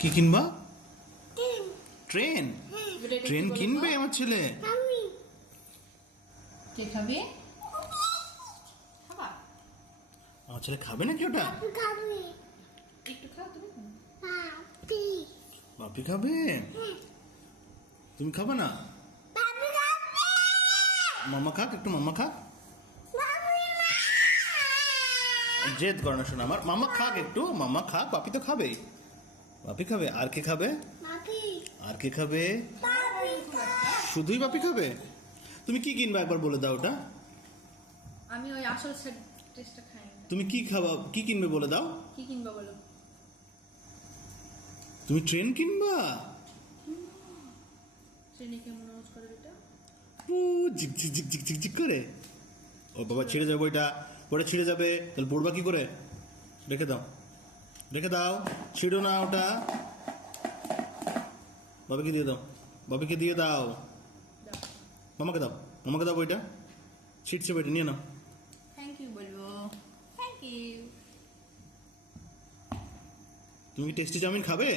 কি কিনবা? Train. Train? এটা ট্রেন কি বলো কিনবে তো? আমার ছেলে? আমি কে খাবে? খাবা? আমার ছেলে খাবে নাকি ওটা? আপনি খাবে। একটু খাও তুমি। পাপি। বাপি খাবে? তুমি খাবে না? পাপি খাবে। মামা খাক, একটু মামা খাক। পাপি না। জেদ করে না শোনা আমার। মামা খাক একটু, মামা খাক। বাপি তো খাবেই। বাপি খাবে। আর কে খাবে? পাপি। আর কে খাবে? পাপি শুধুই বাপি খাবে? তুমি কি কিনবা একবার বলে দাও ওটা। আমি ওই আসল টেস্টটা খাই না। তুমি কি খাবা, কি কিনবে বলে দাও। কি কিনবা বলো? তুমি ট্রেন কিনবা? ট্রেনে কেমন আওয়াজ করে এটা? ও ঝিক ঝিক ঝিক ঝিক ঝিক ঝিক করে। ও বাবা ছিঁড়ে যাবে ওইটা, পরে ছিঁড়ে যাবে। তাহলে পড়বা কি করে? রেখে দাও, রেখে দাও, ছিঁড়ো না ওটা। বাবাকে দিয়ে দাও, বাবাকে দিয়ে দাও। দাও। মামাকে দাও, মামাকে দাও বইটা। ছিটছে বইটা নিয়ে নাও। থ্যাংক ইউ বলবো। Thank you. তুমি কি টেস্টি চাউমিন খাবে?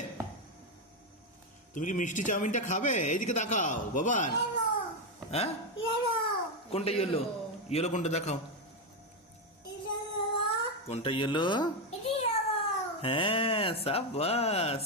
তুমি কি মিষ্টি চাউমিনটা খাবে? এইদিকে তাকাও বাবা। হ্যাঁ, ইয়েলো। কোনটা ইয়েলো? ইয়েলো কোনটা দেখাও। ইয়েলো। কোনটা ইয়েলো? ইয়েলো। হ্যাঁ, সাবাস।